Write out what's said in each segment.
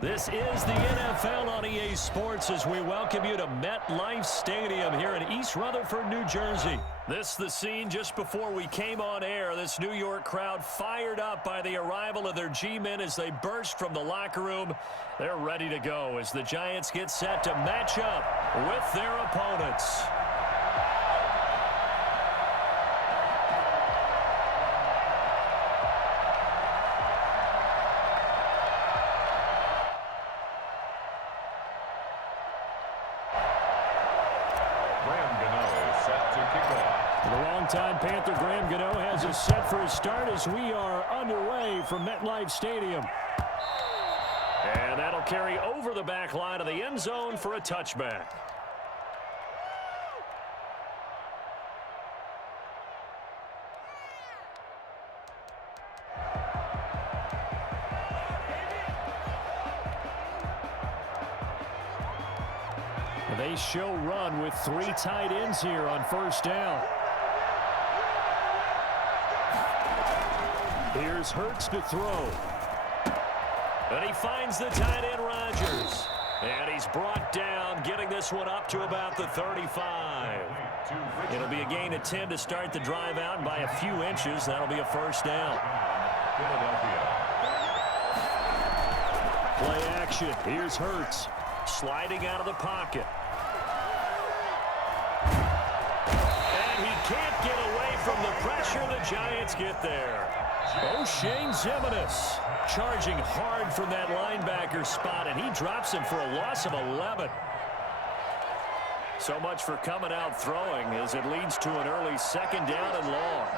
This is the NFL on EA Sports as we welcome you to MetLife Stadium here in East Rutherford, New Jersey. This the scene just before we came on air. This New York crowd fired up by the arrival of their G-men as they burst from the locker room. They're ready to go as the Giants get set to match up with their opponents. Time Panther Graham Gano has us set for a start as we are underway from MetLife Stadium. And that'll carry over the back line of the end zone for a touchback. They show run with three tight ends here on first down. Here's Hurts to throw. And he finds the tight end Rodgers. And he's brought down, getting this one up to about the 35. It'll be a gain of 10 to start the drive out, and by a few inches, that'll be a first down. Play action. Here's Hurts. Sliding out of the pocket. And he can't get away from the pressure. The Giants get there. O'Shane Ximines charging hard from that linebacker spot, and he drops him for a loss of 11. So much for coming out throwing as it leads to an early second down and long.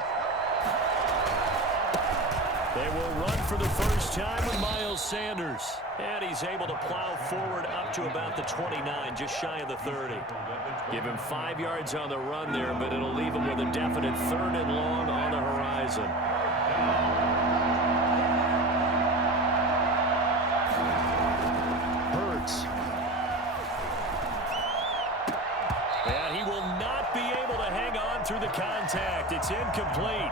They will run for the first time with Miles Sanders. And he's able to plow forward up to about the 29, just shy of the 30. Give him 5 yards on the run there, but it'll leave him with a definite third and long on the horizon. Hurts. And he will not be able to hang on through the contact. It's incomplete.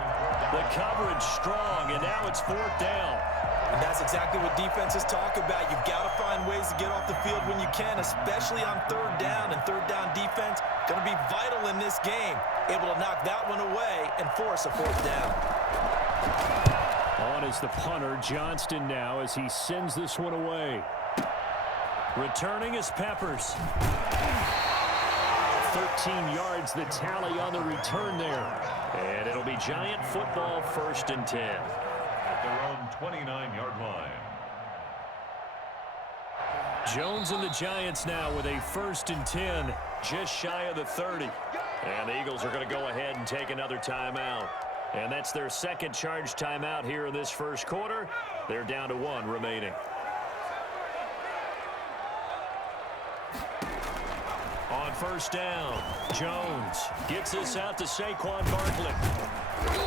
The coverage strong, and now it's fourth down. And that's exactly what defenses talk about. You've got to find ways to get off the field when you can, especially on third down. And third down defense going to be vital in this game. Able to knock that one away and force a fourth down. On is the punter, Johnston now, as he sends this one away. Returning is Peppers. 13 yards the tally on the return there. And it'll be Giant football, 1st and 10. At their own 29-yard line. Jones and the Giants now with a 1st and 10, just shy of the 30. And the Eagles are going to go ahead and take another timeout. And that's their second charge timeout here in this first quarter. They're down to 1 remaining. On first down, Jones gets this out to Saquon Barkley.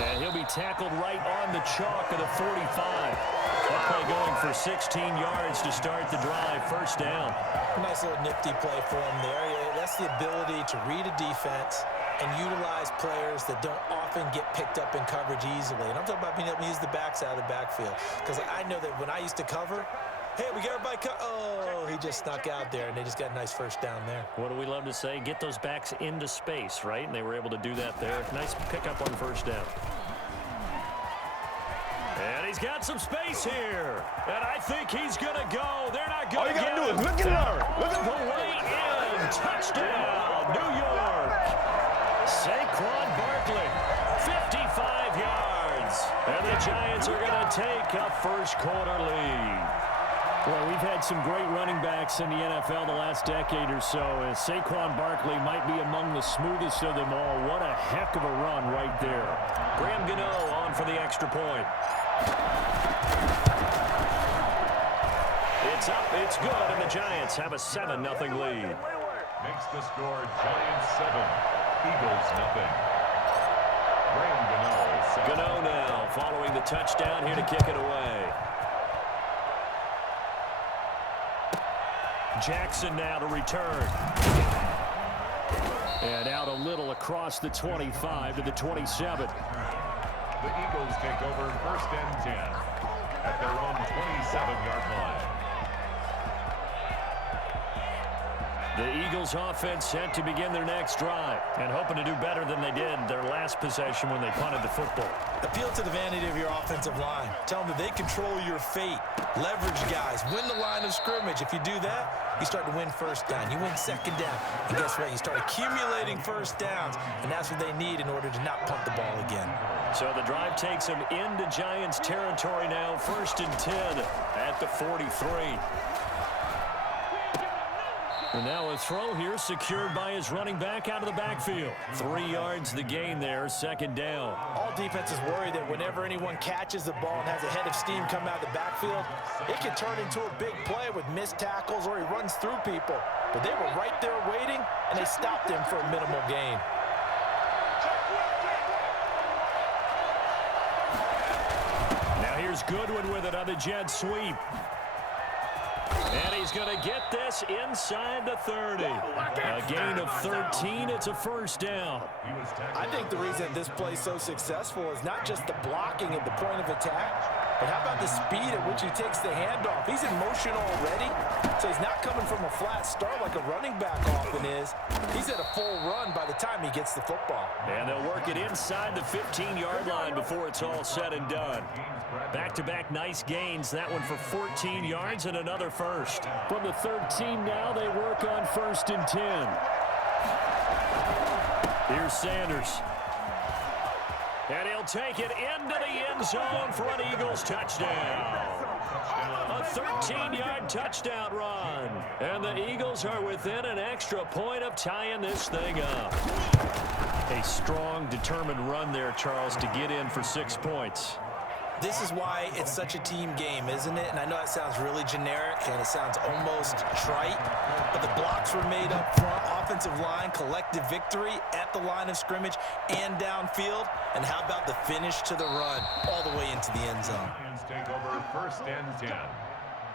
And he'll be tackled right on the chalk of the 45. That play going for 16 yards to start the drive. First down. Nice little nifty play for him there. That's the ability to read a defense and utilize players that don't often get picked up in coverage easily. And I'm talking about being able to use the backs out of the backfield. Because I know that when I used to cover, hey, we got everybody oh, he just snuck out there, and they just got a nice first down there. What do we love to say? Get those backs into space, right? And they were able to do that there. Nice pickup on first down. And he's got some space here. And I think he's going to go. They're not going to get him. All you got to do is look at Larry. Look at the way in. Touchdown, New York. Saquon Barkley, 55 yards. And the Giants are going to take a first quarter lead. Well, we've had some great running backs in the NFL the last decade or so. And Saquon Barkley might be among the smoothest of them all. What a heck of a run right there. Graham Gano on for the extra point. It's up, it's good, and the Giants have a 7-0 lead. Makes the score Giants 7, Eagles 0. Graham Gano. Gano now following the touchdown here to kick it away. Jackson now to return. And out a little across the 25 to the 27. The Eagles take over 1st and 10 at their own 27-yard line. The Eagles offense set to begin their next drive and hoping to do better than they did their last possession when they punted the football. Appeal to the vanity of your offensive line. Tell them that they control your fate. Leverage guys. Win the line of scrimmage. If you do that, you start to win first down. You win second down. And guess what? You start accumulating first downs, and that's what they need in order to not punt the ball again. So the drive takes them into Giants territory now. 1st and 10 at the 43. And now a throw here secured by his running back out of the backfield. 3 yards the gain there, 2nd down. All defenses worry that whenever anyone catches the ball and has a head of steam come out of the backfield, it can turn into a big play with missed tackles or he runs through people. But they were right there waiting, and they stopped him for a minimal gain. Now here's Goodwin with it on the jet sweep. And he's going to get this inside the 30. A gain of 13. It's a 1st down. I think the reason this play is so successful is not just the blocking at the point of attack, but how about the speed at which he takes the handoff? He's in motion already, so he's not coming from a flat start like a running back often is. He's at a full run by the time he gets the football. And they'll work it inside the 15-yard line before it's all said and done. Back-to-back nice gains. That one for 14 yards and another 1st. From the 13 now, they work on 1st and 10. Here's Sanders. And he'll take it into the end zone for an Eagles touchdown. A 13-yard touchdown run. And the Eagles are within an extra point of tying this thing up. A strong, determined run there, Charles, to get in for 6 points. This is why it's such a team game, isn't it? And I know it sounds really generic and it sounds almost trite, but the blocks were made up front, offensive line, collective victory at the line of scrimmage and downfield. And how about the finish to the run all the way into the end zone? Lions take over 1st and 10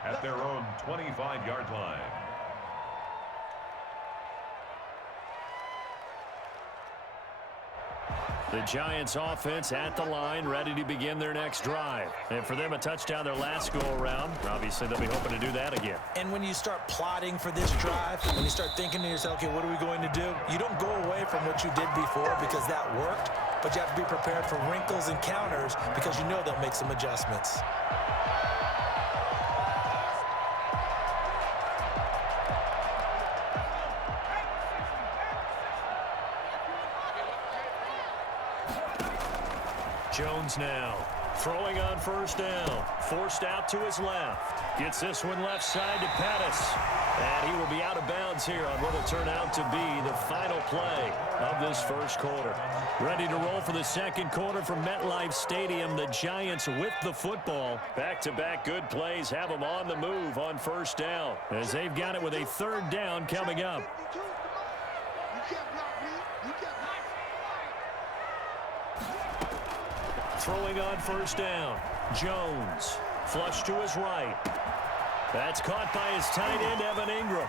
at their own 25-yard line. The Giants offense at the line, ready to begin their next drive. And for them, a touchdown their last go-around. Obviously, they'll be hoping to do that again. And when you start plotting for this drive, when you start thinking to yourself, okay, what are we going to do? You don't go away from what you did before because that worked, but you have to be prepared for wrinkles and counters because you know they'll make some adjustments. Jones now throwing on 1st down. Forced out to his left. Gets this one left side to Pettis. And he will be out of bounds here on what will turn out to be the final play of this 1st quarter. Ready to roll for the 2nd quarter from MetLife Stadium. The Giants with the football. Back-to-back good plays have them on the move on 1st down as they've got it with a 3rd down coming up. Throwing on 1st down. Jones. Flush to his right. That's caught by his tight end, Evan Ingram.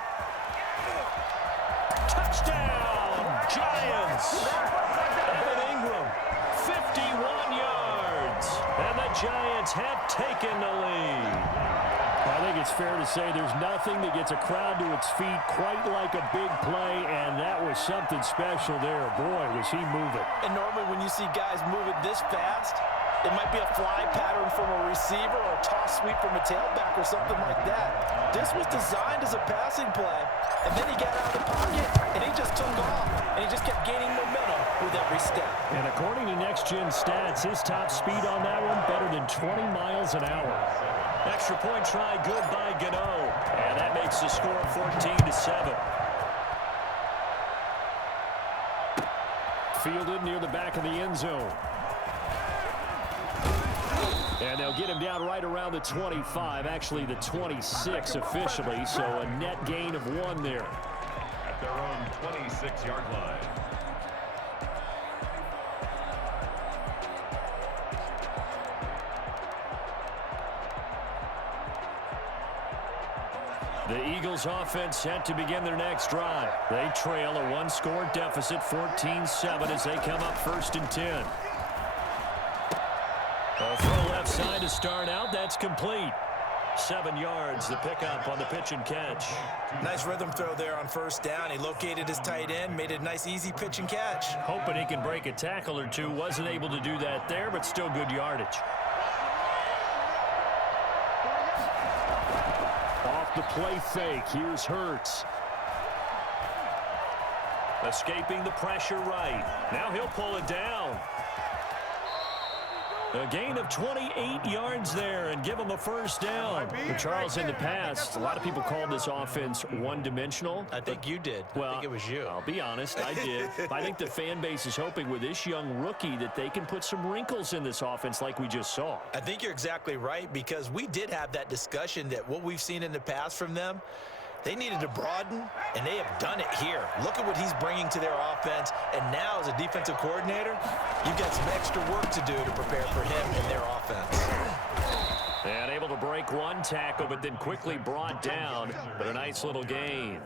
Touchdown, Giants! Evan Ingram, 51 yards. And the Giants have taken the lead. I think it's fair to say there's nothing that gets a crowd to its feet quite like a big play, and that was something special there. Boy, was he moving. And normally when you see guys moving this fast, it might be a fly pattern from a receiver or a toss sweep from a tailback or something like that. This was designed as a passing play, and then he got out of the pocket, and he just took off, and he just kept gaining momentum with every step. And according to Next Gen Stats, his top speed on that one better than 20 miles an hour. Extra point try good by Gano, and that makes the score 14-7. Fielded near the back of the end zone. And they'll get him down right around the 25, actually the 26 officially, so a net gain of 1 there. At their own 26-yard line. The Eagles offense set to begin their next drive. They trail a 1-score deficit, 14-7 as they come up 1st and 10. A throw left side to start out. That's complete. 7 yards, the pickup on the pitch and catch. Nice rhythm throw there on first down. He located his tight end, made it a nice, easy pitch and catch. Hoping he can break a tackle or two. Wasn't able to do that there, but still good yardage. Off the play fake, here's Hurts. Escaping the pressure right. Now he'll pull it down. A gain of 28 yards there and give him a first down. Charles, in the past, a lot of people called this offense one-dimensional. I think you did. Well, I think it was you. I'll be honest, I did. I think the fan base is hoping with this young rookie that they can put some wrinkles in this offense like we just saw. I think you're exactly right, because we did have that discussion that what we've seen in the past from them, they needed to broaden, and they have done it here. Look at what he's bringing to their offense, and now as a defensive coordinator, you've got some extra work to do to prepare for him and their offense. And able to break one tackle, but then quickly brought down, but a nice little gain.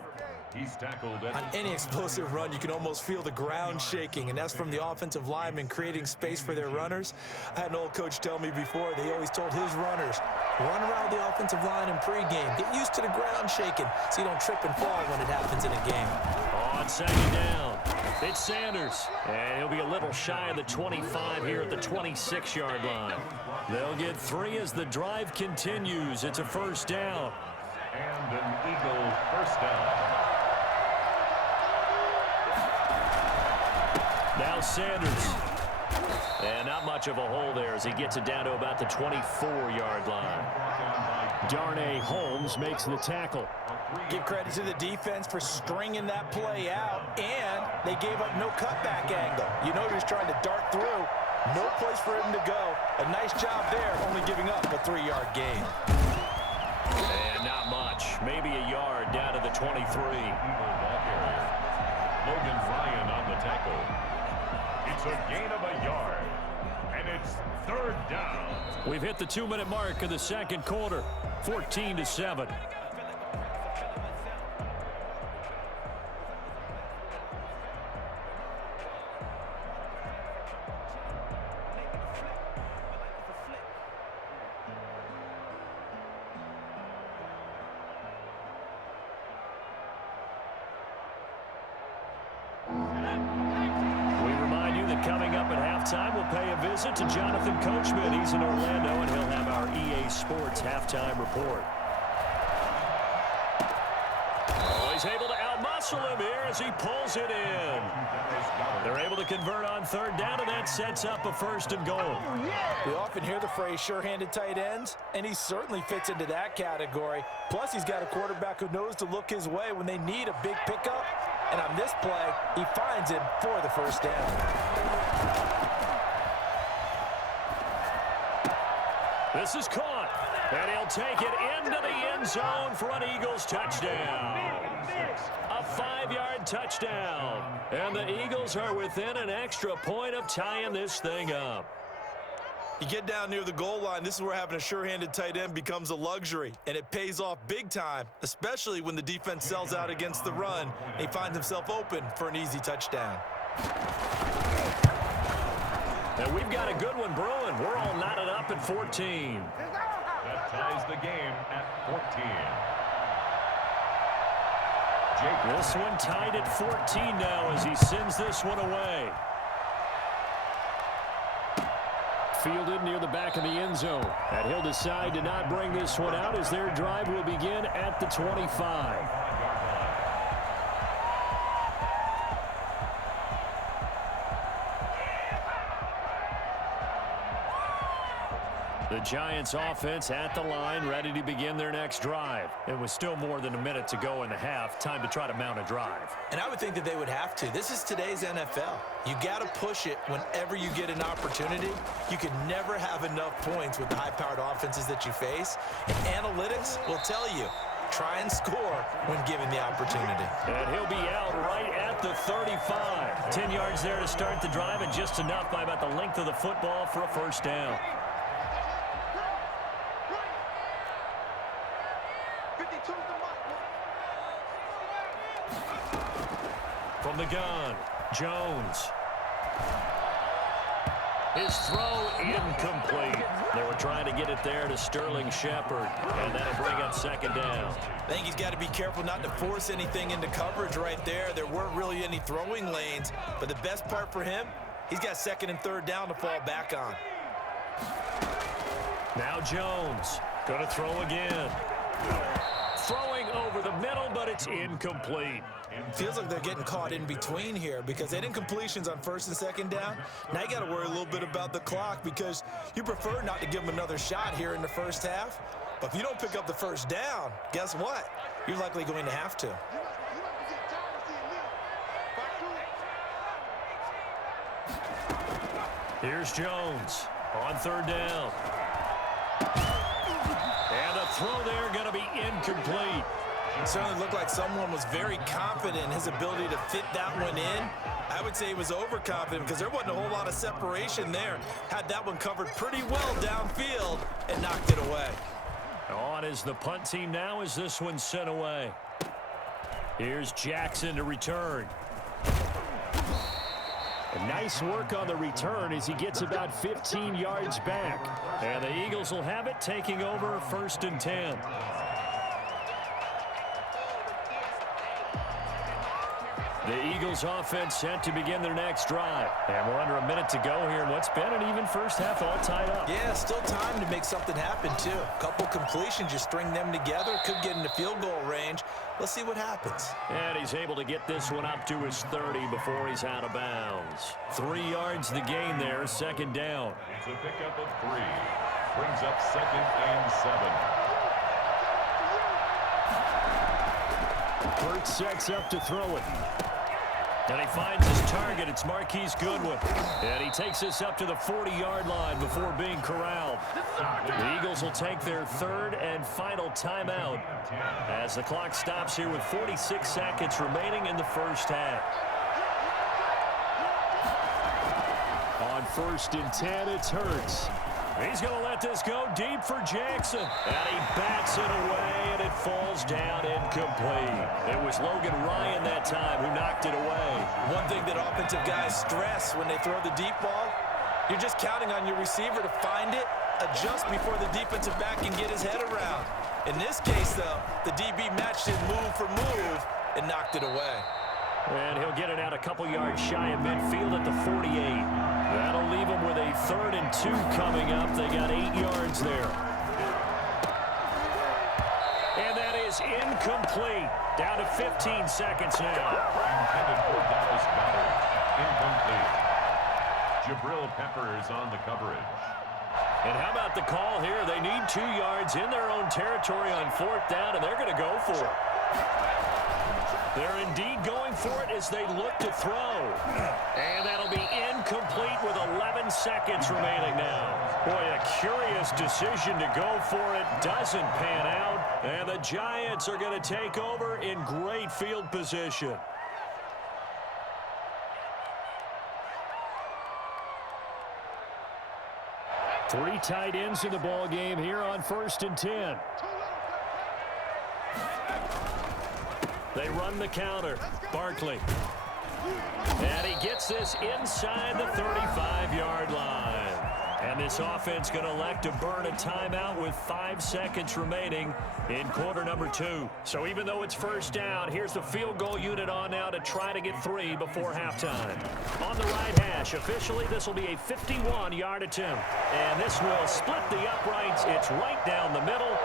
He's tackled On any explosive run, you can almost feel the ground shaking, and that's from the offensive linemen creating space for their runners. I had an old coach tell me before, they always told his runners, run around the offensive line in pregame. Get used to the ground shaking so you don't trip and fall when it happens in a game. On second down, it's Sanders, and he'll be a little shy of the 25 here at the 26-yard line. They'll get 3 as the drive continues. It's a first down. and an Eagle first down. Now Sanders. And not much of a hole there as he gets it down to about the 24-yard line. Darnay Holmes makes the tackle. Give credit to the defense for stringing that play out, and they gave up no cutback angle. You know he was trying to dart through. No place for him to go. A nice job there, only giving up a 3-yard gain. And not much. Maybe a yard down to the 23. Logan Ryan on the tackle. It's a gain of a yard, and it's third down. We've hit the 2-minute mark of the second quarter, 14-7. Coming up at halftime, we'll pay a visit to Jonathan Coachman. He's in Orlando, and he'll have our EA Sports halftime report. Oh, he's able to outmuscle him here as he pulls it in. They're able to convert on third down, and that sets up a first and goal. We often hear the phrase sure-handed tight ends, and he certainly fits into that category. Plus, he's got a quarterback who knows to look his way when they need a big pickup. And on this play, he finds him for the first down. This is caught, and he'll take it into the end zone for an Eagles touchdown. A 5-yard touchdown, and the Eagles are within an extra point of tying this thing up. You get down near the goal line, this is where having a sure-handed tight end becomes a luxury, and it pays off big time, especially when the defense sells out against the run, and he finds himself open for an easy touchdown. And we've got a good one brewing. We're all knotted up at 14. That ties the game at 14. This one tied at 14 now as he sends this one away. Fielded near the back of the end zone. And he'll decide to not bring this one out as their drive will begin at the 25. The Giants offense at the line, ready to begin their next drive. It was still more than a minute to go in the half. Time to try to mount a drive. And I would think that they would have to. This is today's NFL. You got to push it whenever you get an opportunity. You can never have enough points with the high-powered offenses that you face. And analytics will tell you, try and score when given the opportunity. And he'll be out right at the 35. 10 yards there to start the drive, and just enough by about the length of the football for a first down. From the gun, Jones. His throw incomplete. They were trying to get it there to Sterling Shepard, and that'll bring up second down. I think he's got to be careful not to force anything into coverage right there. There weren't really any throwing lanes, but the best part for him, he's got second and third down to fall back on. Now Jones, going to throw again. Throwing over the middle, but it's incomplete. Feels like they're getting caught in between here because they didn't completions on first and second down. Now you got to worry a little bit about the clock because you prefer not to give them another shot here in the first half. But if you don't pick up the first down, guess what? You're likely going to have to. Here's Jones on third down. And a throw there going to be incomplete. It certainly looked like someone was very confident in his ability to fit that one in. I would say he was overconfident because there wasn't a whole lot of separation there. Had that one covered pretty well downfield and knocked it away. On is the punt team now as this one's sent away. Here's Jackson to return. And nice work on the return as he gets about 15 yards back. And the Eagles will have it, taking over first and 10. The Eagles offense set to begin their next drive. And we're under a minute to go here in what's been an even first half, all tied up. Yeah, still time to make something happen, too. A couple completions, you string them together, could get into field goal range. Let's see what happens. And he's able to get this one up to his 30 before he's out of bounds. 3 yards the gain there, second down. It's a pickup of 3. Brings up second and 7. Burt sets up to throw it. And he finds his target. It's Marquise Goodwin. And he takes this up to the 40-yard line before being corralled. The Eagles will take their third and final timeout as the clock stops here with 46 seconds remaining in the first half. On first and 10, it's Hurts. He's going to let this go deep for Jackson. And he bats it away, and it falls down incomplete. It was Logan Ryan that time who knocked it away. One thing that offensive guys stress when they throw the deep ball, you're just counting on your receiver to find it, adjust before the defensive back can get his head around. In this case, though, the DB matched it move for move and knocked it away. And he'll get it out a couple yards shy of midfield at the 48. That'll leave him with a 3rd and 2 coming up. They got 8 yards there. And that is incomplete. Down to 15 seconds now. Intended for Dallas Goddard. Incomplete. Jabril Peppers on the coverage. And how about the call here? They need 2 yards in their own territory on 4th down, and they're going to go for it. They're indeed going for it as they look to throw. And that'll be incomplete with 11 seconds remaining now. Boy, a curious decision to go for it. Doesn't pan out. And the Giants are going to take over in great field position. Three tight ends in the ball game here on first and 10. They run the counter. Barkley. And he gets this inside the 35-yard line. And this offense going to elect to burn a timeout with 5 seconds remaining in quarter number 2. So even though it's first down, here's the field goal unit on now to try to get 3 before halftime. On the right hash, officially this will be a 51-yard attempt. And this will split the uprights. It's right down the middle.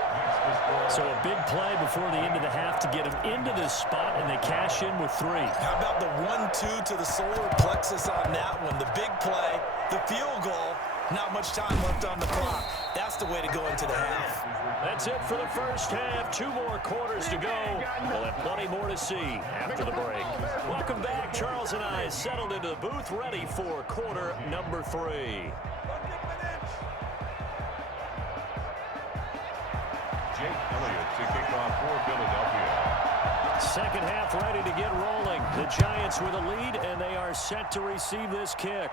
So a big play before the end of the half to get them into this spot, and they cash in with 3. How about the 1-2 to the solar plexus on that one? The big play, the field goal, not much time left on the clock. That's the way to go into the half. That's it for the first half. 2 more quarters to go. We'll have plenty more to see after the break. Welcome back. Charles and I settled into the booth, ready for quarter number 3. Jake Elliott to kick off for Philadelphia. Second half ready to get rolling. The Giants with a lead, and they are set to receive this kick.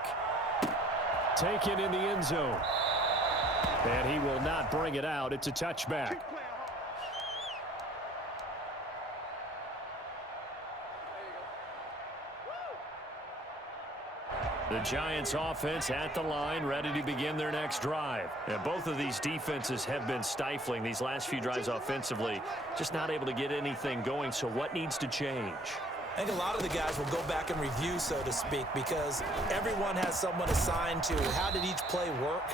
Taken in the end zone. And he will not bring it out. It's a touchback. The Giants offense at the line, ready to begin their next drive. And both of these defenses have been stifling these last few drives offensively. Just not able to get anything going, so what needs to change? I think a lot of the guys will go back and review, so to speak, because everyone has someone assigned to how did each play work.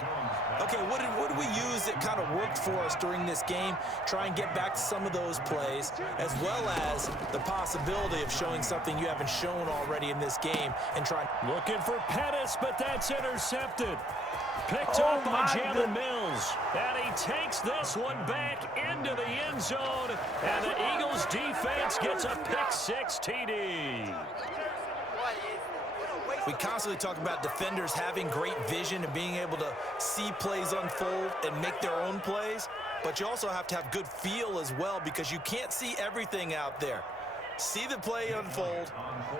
Okay, what did we use that kind of worked for us during this game? Try and get back to some of those plays, as well as the possibility of showing something you haven't shown already in this game and try. Looking for Pettis, but that's intercepted. Picked up by Jalen Mills. And he takes this one back into the end zone. And the Eagles defense gets a pick-6 TD. We constantly talk about defenders having great vision and being able to see plays unfold and make their own plays. But you also have to have good feel as well, because you can't see everything out there. See the play unfold,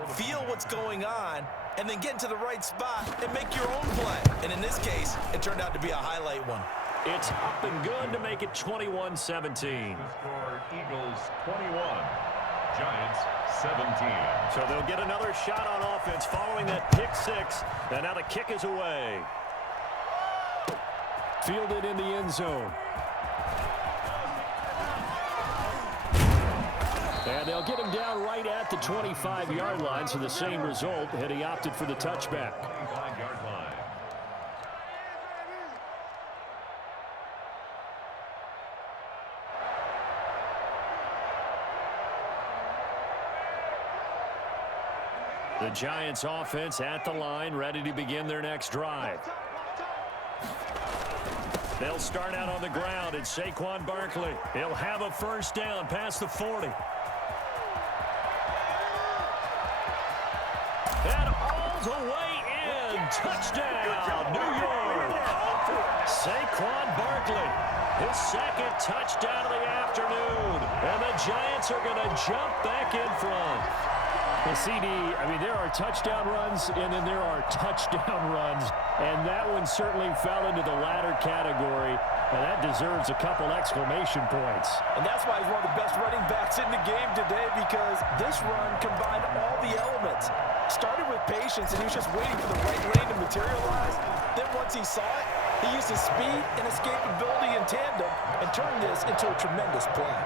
feel what's going on, and then get into the right spot and make your own play. And in this case, it turned out to be a highlight one. It's up and good to make it 21-17. Score Eagles 21, Giants 17. So they'll get another shot on offense following that pick-6. And now the kick is away. Fielded in the end zone. And they'll get him down right at the 25-yard line, so the same result, and he opted for the touchback. 25-yard line. The Giants offense at the line, ready to begin their next drive. They'll start out on the ground, and Saquon Barkley, he'll have a first down past the 40. And all the way in. Touchdown, New York. Saquon Barkley, his second touchdown of the afternoon. And the Giants are going to jump back in front. Well, CD, I mean, there are touchdown runs, and then there are touchdown runs. And that one certainly fell into the latter category. And that deserves a couple exclamation points. And that's why he's one of the best running backs in the game today, because this run combined all the elements. Started with patience, and he was just waiting for the right lane to materialize. Then once he saw it, he used his speed and escapability in tandem and turned this into a tremendous play.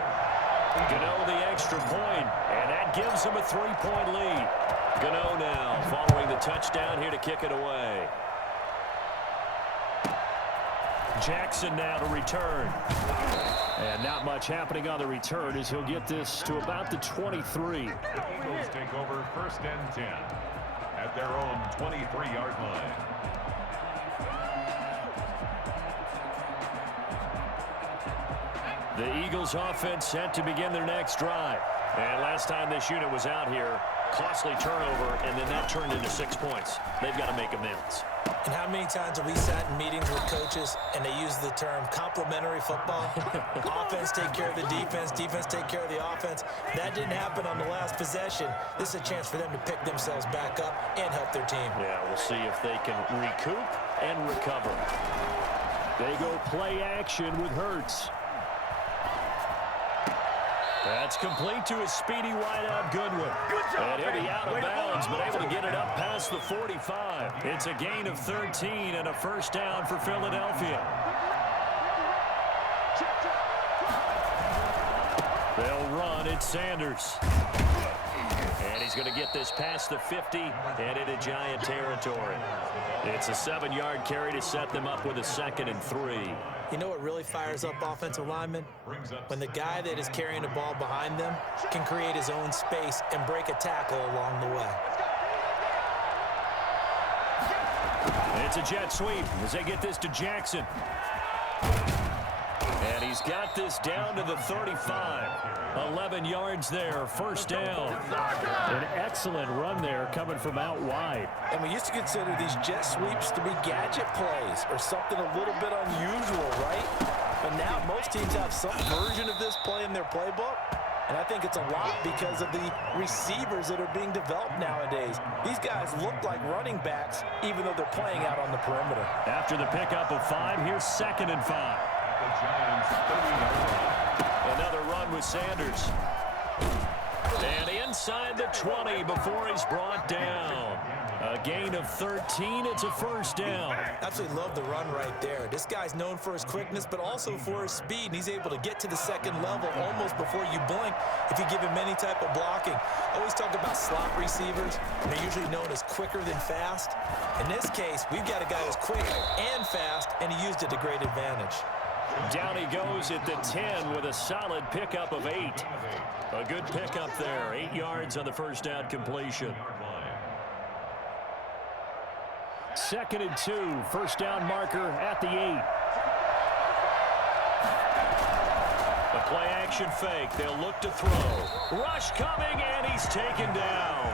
Gano the extra point, and that gives him a 3-point lead. Gano now following the touchdown here to kick it away. Jackson now to return. And not much happening on the return as he'll get this to about the 23. Eagles take over 1st and 10 at their own 23-yard line. The Eagles offense set to begin their next drive. And last time this unit was out here, costly turnover, and then that turned into 6 points. They've got to make amends. And how many times have we sat in meetings with coaches and they use the term complementary football? Offense take care of the defense, defense take care of the offense. That didn't happen on the last possession. This is a chance for them to pick themselves back up and help their team. Yeah, we'll see if they can recoup and recover. They go play action with Hurts. That's complete to a speedy wideout Goodwin. And he'll be out of bounds, but able to get it up past the 45. It's a gain of 13 and a first down for Philadelphia. They'll run. It's Sanders. And he's going to get this past the 50 and into Giant territory. It's a 7-yard carry to set them up with a 2nd and 3. You know what really fires up offensive linemen? When the guy that is carrying the ball behind them can create his own space and break a tackle along the way. It's a jet sweep as they get this to Jackson. And he's got this down to the 35. 11 yards there, first down. An excellent run there coming from out wide. And we used to consider these jet sweeps to be gadget plays or something a little bit unusual, right? But now most teams have some version of this play in their playbook. And I think it's a lot because of the receivers that are being developed nowadays. These guys look like running backs even though they're playing out on the perimeter. After the pickup of 5, here's 2nd and 5. The Giants 30-yard line. Another run with Sanders. And inside the 20 before he's brought down. A gain of 13. It's a first down. Absolutely love the run right there. This guy's known for his quickness, but also for his speed, and he's able to get to the second level almost before you blink if you give him any type of blocking. I always talk about slot receivers. They're usually known as quicker than fast. In this case, we've got a guy who's quick and fast, and he used it to great advantage. Down he goes at the 10 with a solid pickup of 8. A good pickup there. 8 yards on the first down completion. 2nd and 2. First down marker at the 8. The play action fake. They'll look to throw. Rush coming, and he's taken down.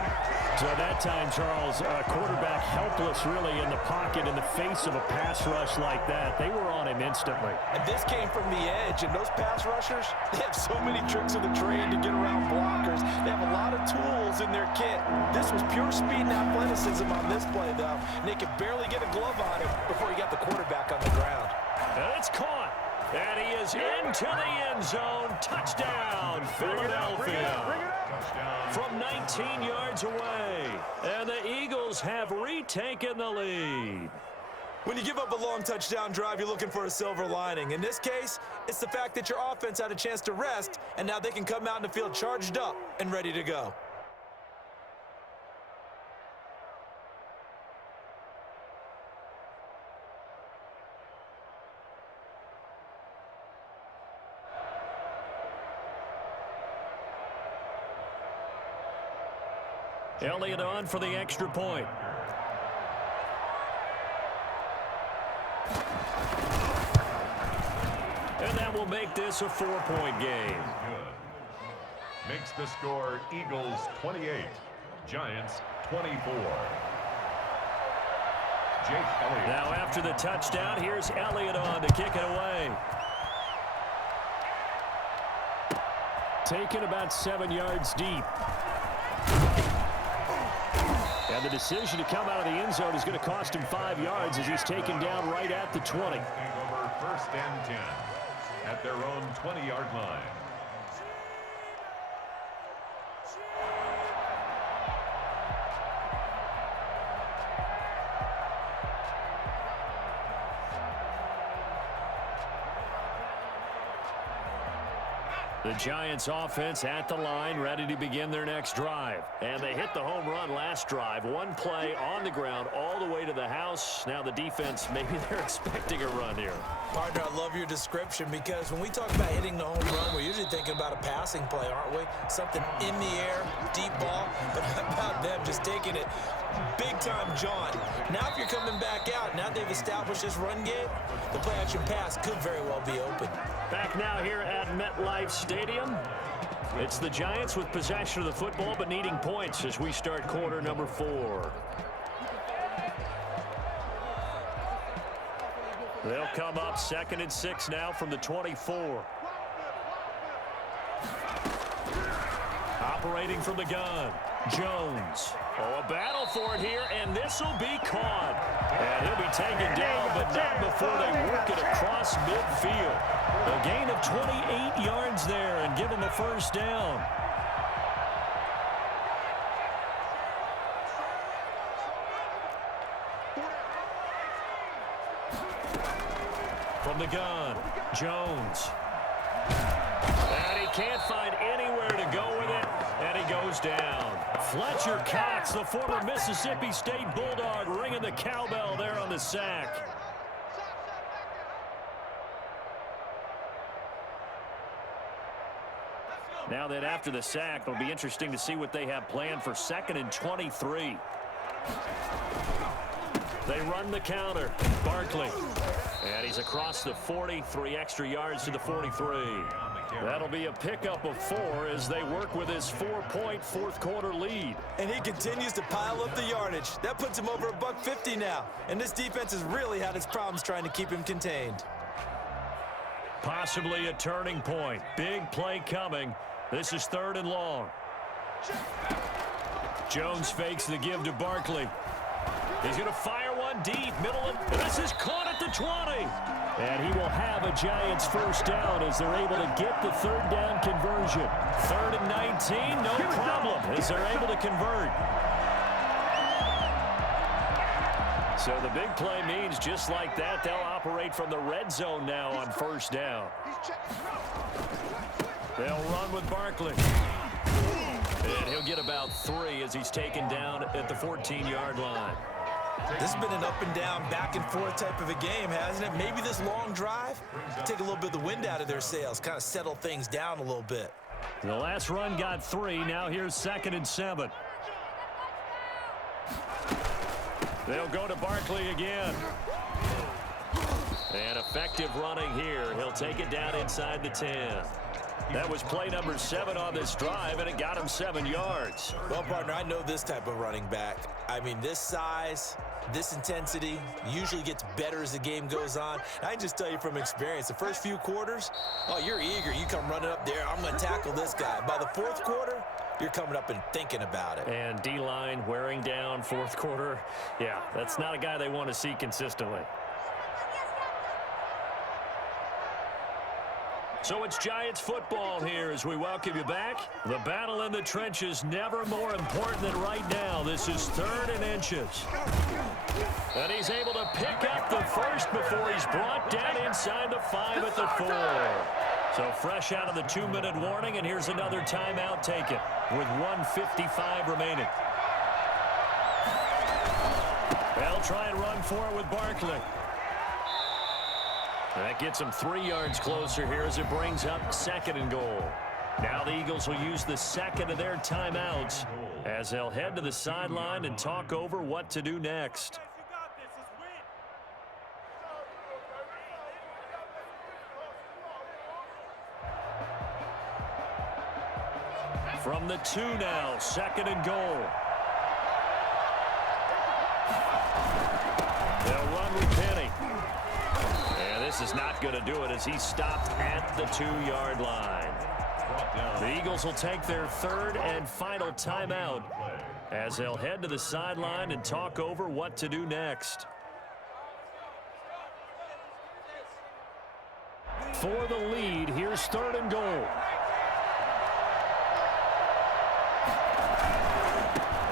So that time, Charles, a quarterback helpless really in the pocket in the face of a pass rush like that. They were on him instantly. And this came from the edge, and those pass rushers, they have so many tricks of the trade to get around blockers. They have a lot of tools in their kit. This was pure speed and athleticism on this play, though, and they could barely get a glove on him before he got the quarterback on the ground. And it's caught. And he is into the end zone. Touchdown, Philadelphia. From 19 yards away. And the Eagles have retaken the lead. When you give up a long touchdown drive, you're looking for a silver lining. In this case, it's the fact that your offense had a chance to rest, and now they can come out in the field charged up and ready to go. Elliott on for the extra point. And that will make this a 4-point game. Good. Makes the score Eagles 28, Giants 24. Jake Elliott. Now after the touchdown, here's Elliott on to kick it away. Taken about 7 yards deep. And the decision to come out of the end zone is going to cost him 5 yards as he's taken down right at the 20. Over 1st and 10 at their own 20-yard line. The Giants offense at the line, ready to begin their next drive. And they hit the home run last drive. One play on the ground all the way to the house. Now the defense, maybe they're expecting a run here. Partner, I love your description because when we talk about hitting the home run, we're usually thinking about a passing play, aren't we? Something in the air, deep ball. But how about them just taking it big-time jaunt? Now if you're coming back out, now they've established this run game, the play-action pass could very well be open. Back now here at MetLife Stadium. It's the Giants with possession of the football but needing points as we start quarter number 4. They'll come up 2nd and 6 now from the 24. Operating from the gun, Jones. Oh, a battle for it here, and this will be caught. And he'll be taken down, but not before they work it across midfield. A gain of 28 yards there and give him a first down. From the gun, Jones. And he can't find anywhere to go with it, and he goes down. Fletcher Cox, the former Mississippi State Bulldog, ringing the cowbell there on the sack. Now that after the sack, it'll be interesting to see what they have planned for 2nd and 23. They run the counter. Barkley. And he's across the 40, 3 extra yards to the 43. That'll be a pickup of 4 as they work with his 4-point fourth-quarter lead. And he continues to pile up the yardage. That puts him over $150 now. And this defense has really had its problems trying to keep him contained. Possibly a turning point. Big play coming. This is 3rd and long. Jones fakes the give to Barkley. He's going to fire one deep, middle, and this is caught at the 20. And he will have a Giants first down as they're able to get the 3rd down conversion. 3rd and 19, no problem, as they're able to convert. So the big play means just like that, they'll operate from the red zone now on first down. They'll run with Barkley. And he'll get about 3 as he's taken down at the 14-yard line. This has been an up-and-down, back-and-forth type of a game, hasn't it? Maybe this long drive, take a little bit of the wind out of their sails, kind of settle things down a little bit. The last run got 3. Now here's 2nd and 7. They'll go to Barkley again. And effective running here. He'll take it down inside the 10. That was play number 7 on this drive, and it got him 7 yards. Well, partner, I know this type of running back. I mean, this size, this intensity usually gets better as the game goes on. I can just tell you from experience, the first few quarters, oh, you're eager. You come running up there, I'm going to tackle this guy. By the 4th quarter, you're coming up and thinking about it. And D-line wearing down 4th quarter. Yeah, that's not a guy they want to see consistently. So it's Giants football here as we welcome you back. The battle in the trenches never more important than right now. This is 3rd and inches. And he's able to pick up the first before he's brought down inside the 5 at the 4. So fresh out of the 2-minute warning, and here's another timeout taken with 1:55 remaining. They'll try and run for it with Barkley. That gets them 3 yards closer here as it brings up 2nd and goal. Now the Eagles will use the 2nd of their timeouts as they'll head to the sideline and talk over what to do next. From the 2 now, 2nd and goal. They'll run with Penny. This is not going to do it as he's stopped at the 2-yard line. The Eagles will take their 3rd and final timeout as they'll head to the sideline and talk over what to do next. For the lead, here's 3rd and goal.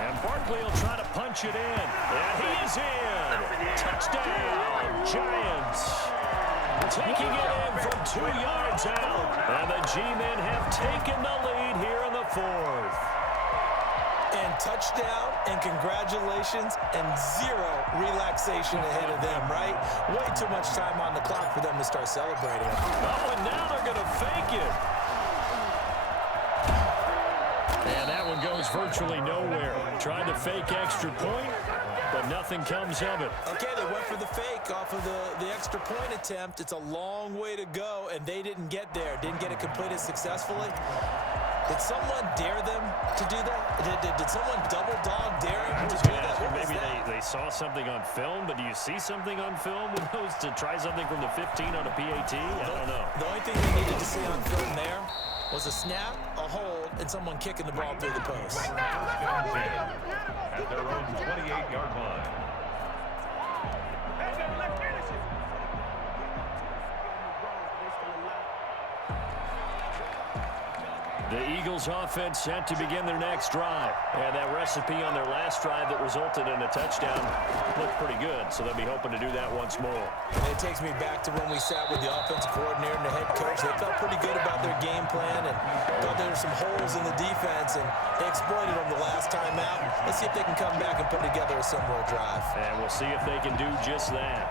And Barkley will try to punch it in. And he is in. Touchdown, Giants. Taking it in from 2 yards out. And the G-men have taken the lead here in the 4th. And touchdown and congratulations and 0 relaxation ahead of them, right? Way too much time on the clock for them to start celebrating. Oh, and now they're going to fake it. And that one goes virtually nowhere. Tried to fake extra point, but nothing comes of it. Okay, they went for the fake off of the extra point attempt. It's a long way to go, and they didn't get there. Didn't get it completed successfully. Did someone dare them to do that? Did someone double dog dare them to do that? Maybe they saw something on film, but do you see something on film with those to try something from the 15 on a PAT? I don't know. The only thing they needed to see on film there was a snap, a hold, and someone kicking the ball through the post. At their own 28-yard line. The Eagles offense set to begin their next drive. And that recipe on their last drive that resulted in a touchdown looked pretty good, so they'll be hoping to do that once more. And it takes me back to when we sat with the offensive coordinator and the head coach. They felt pretty good about their game plan and thought there were some holes in the defense, and they exploited them the last time out. Let's see if they can come back and put together a similar drive. And we'll see if they can do just that.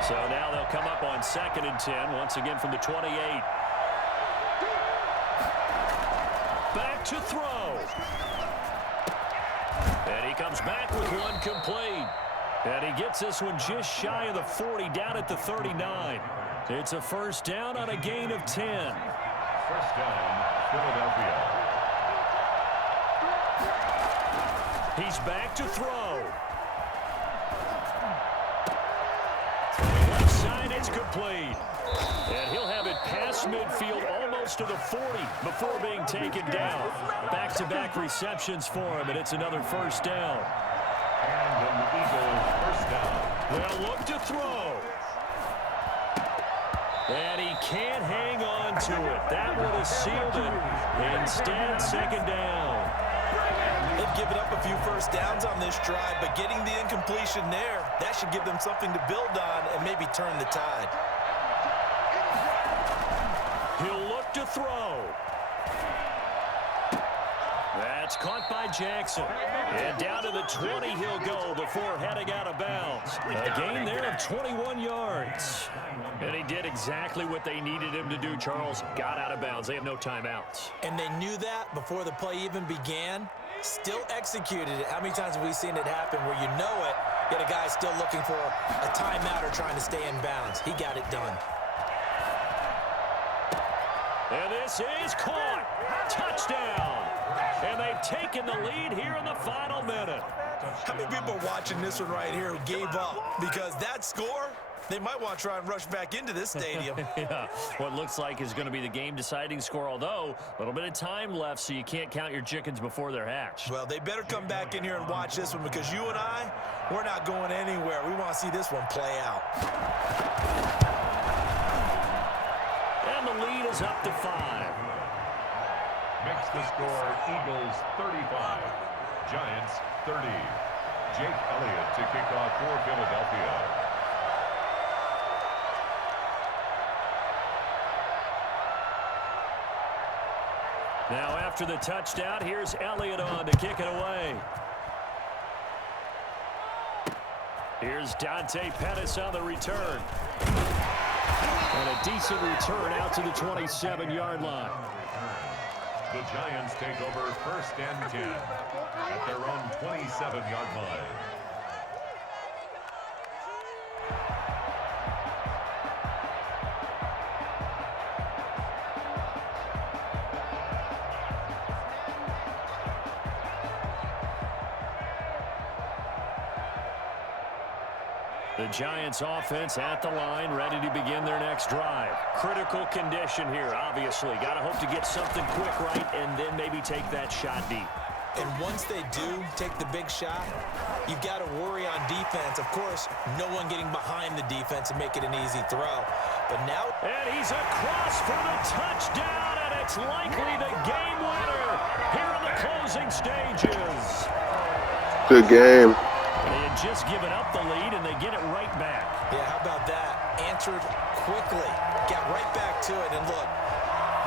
So now they'll come up on 2nd and 10, once again from the 28. Back to throw. And he comes back with one complete. And he gets this one just shy of the 40, down at the 39. It's a first down on a gain of 10. First down, Philadelphia. He's back to throw. Left side, it's complete. And he'll have it past midfield almost to the 40 before being taken down. Back-to-back receptions for him, and it's another first down. And the Eagles first down. They'll look to throw. And he can't hang on to it. That would have sealed it. Instead, 2nd down. They've given up a few first downs on this drive, but getting the incompletion there, that should give them something to build on and maybe turn the tide. He'll look to throw. That's caught by Jackson. And down to the 20 he'll go before heading out of bounds. A gain there of 21 yards. And he did exactly what they needed him to do, Charles. Got out of bounds. They have no timeouts. And they knew that before the play even began. Still executed it. How many times have we seen it happen where you know it, yet a guy's still looking for a timeout or trying to stay in bounds? He got it done. And this is caught. Touchdown. And they've taken the lead here in the final minute. How many people are watching this one right here who gave up? Because that score, they might want to try and rush back into this stadium. Yeah, what looks like is going to be the game-deciding score, although a little bit of time left, so you can't count your chickens before they're hatched. Well, they better come back in here and watch this one because you and I, we're not going anywhere. We want to see this one play out. And the lead is up to 5. Makes the score Eagles 35, Giants 30. Jake Elliott to kick off for Philadelphia. Now after the touchdown, here's Elliott on to kick it away. Here's Dante Pettis on the return. And a decent return out to the 27-yard line. The Giants take over 1st and 10 at their own 27-yard line. The Giants offense at the line, ready to begin their next drive. Critical condition here, obviously. Got to hope to get something quick right and then maybe take that shot deep. And once they do take the big shot, you've got to worry on defense. Of course, no one getting behind the defense and make it an easy throw. But now... And he's across for the touchdown, and it's likely the game winner here in the closing stages. Good game. They had just given up the lead, and they get it right back. Yeah, how about that? Answered quickly. Got right back to it. And look,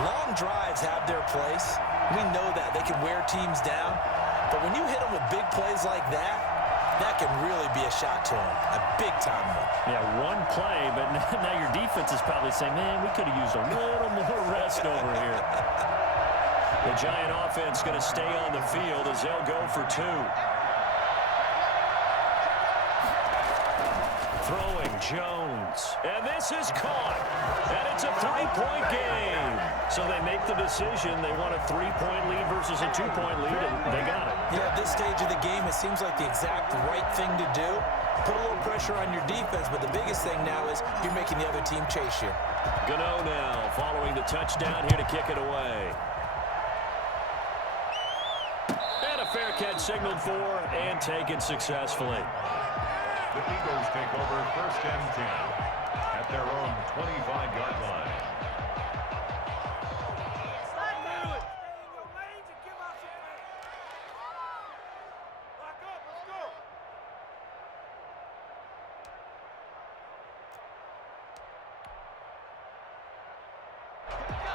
long drives have their place. We know that. They can wear teams down. But when you hit them with big plays like that, that can really be a shot to them. A big-time one. Yeah, one play, but now your defense is probably saying, man, we could have used a little more rest over here. The Giant offense going to stay on the field as they'll go for 2. Throwing Jones. And this is caught. And it's a 3-point game. So they make the decision. They want a 3-point lead versus a 2-point lead, and they got it. Yeah, at this stage of the game, it seems like the exact right thing to do. Put a little pressure on your defense, but the biggest thing now is you're making the other team chase you. Gano now following the touchdown here to kick it away. And a fair catch signaled for and taken successfully. The Eagles take over 1st and 10 at their own 25-yard line.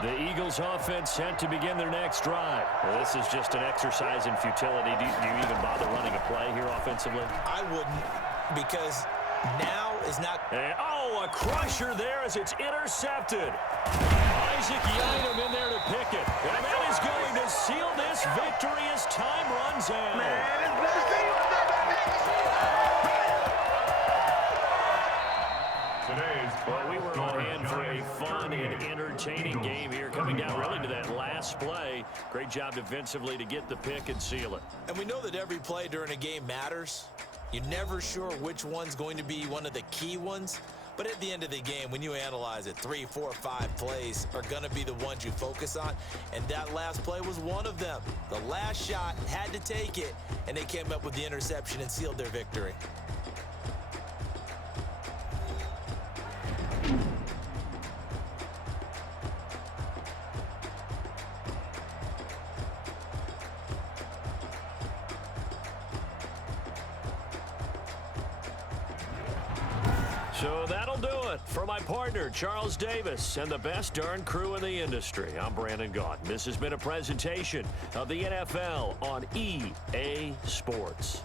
The Eagles offense set to begin their next drive. Well, this is just an exercise in futility. Do you even bother running a play here offensively? I wouldn't, because now is not... And, a crusher there as it's intercepted. Isaac Yiadom in there to pick it. And that is going to seal this victory as time runs out. Well, we were on hand for a fun and entertaining game here, coming down really to that last play. Great job defensively to get the pick and seal it. And we know that every play during a game matters. You're never sure which one's going to be one of the key ones. But at the end of the game, when you analyze it, 3, 4, 5 plays are going to be the ones you focus on. And that last play was one of them. The last shot had to take it, and they came up with the interception and sealed their victory. So that'll do it. For my partner, Charles Davis, and the best darn crew in the industry, I'm Brandon Gaudin. This has been a presentation of the NFL on EA Sports.